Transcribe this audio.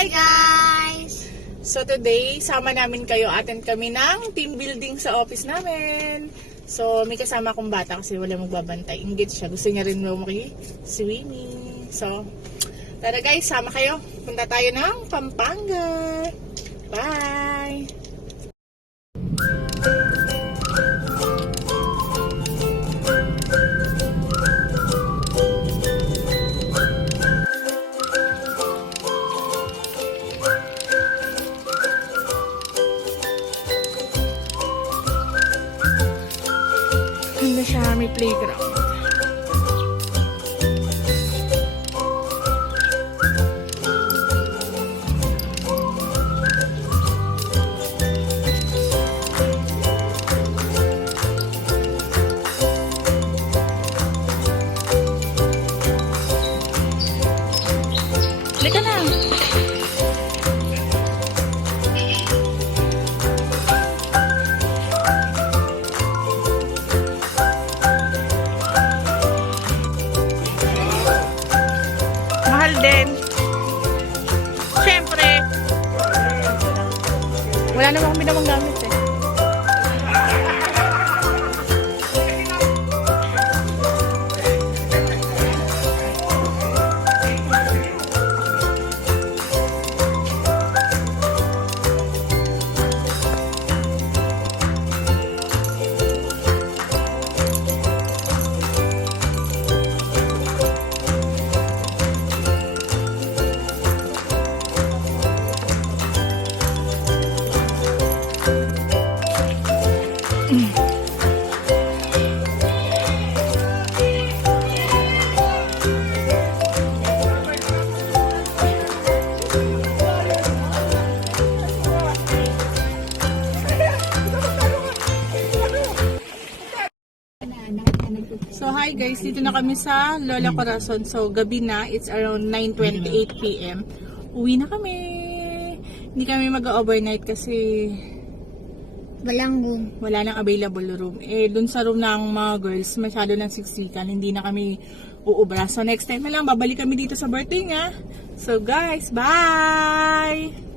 Hi guys! So today, sama namin kayo. Attend kami ng team building sa office namin. So may kasama akong bata kasi wala magbabantay. Engage siya. Gusto niya rin swimming. So tara guys, sama kayo. Punta tayo ng Pampanga. Bye! Hindi siya may playground. Halika na! Mahal din. Siyempre. Wala naman kami namang gamit eh. So hi guys, dito na kami sa Lola Corazon. So gabi na, it's around 9:28 PM. Uwi na kami. Hindi kami mag-overnight kasi Walang room. wala nang available room. Eh dun sa room ng mga girls, masyado nang siksikan, hindi na kami uubra. So next time na lang, babalik kami dito sa birthday niya. So guys, bye!